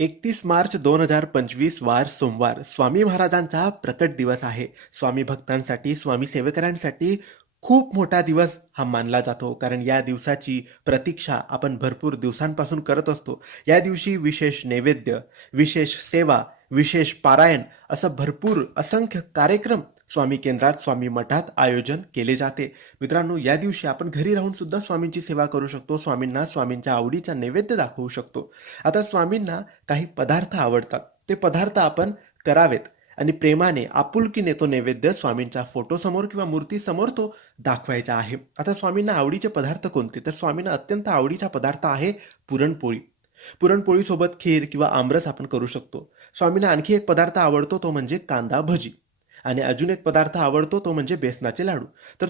31 मार्च 2025 वार सोमवार स्वामी महाराजांचा प्रकट दिवस आहे. स्वामी भक्तांसाठी, स्वामी सेवेकरांसाठी खूप मोठा दिवस हा मानला जातो. कारण या दिवसाची प्रतीक्षा आपण भरपूर दिवसांपासून करत असतो. या दिवशी विशेष नैवेद्य, विशेष सेवा, विशेष पारायण असं भरपूर असंख्य कार्यक्रम स्वामी केंद्रात, स्वामी मठात आयोजन केले जाते. मित्रांनो, या दिवशी आपण घरी राहून सुद्धा स्वामींची सेवा करू शकतो. स्वामींना स्वामींच्या आवडीचा नैवेद्य दाखवू शकतो. आता स्वामींना काही पदार्थ आवडतात. ते पदार्थ आपण करावेत आणि प्रेमाने, आपुलकीने तो नैवेद्य स्वामींच्या फोटोसमोर किंवा मूर्तीसमोर तो दाखवायचा आहे. आता स्वामींना आवडीचे पदार्थ कोणते? तर स्वामींना अत्यंत आवडीचा पदार्थ आहे पुरणपोळी. पुरणपोळीसोबत खीर किंवा आमरस आपण करू शकतो. स्वामींना आणखी एक पदार्थ आवडतो तो म्हणजे कांदा भजी आणि अजून एक पदार्थ आवडतो तो म्हणजे बेसनाचे लाडू. तर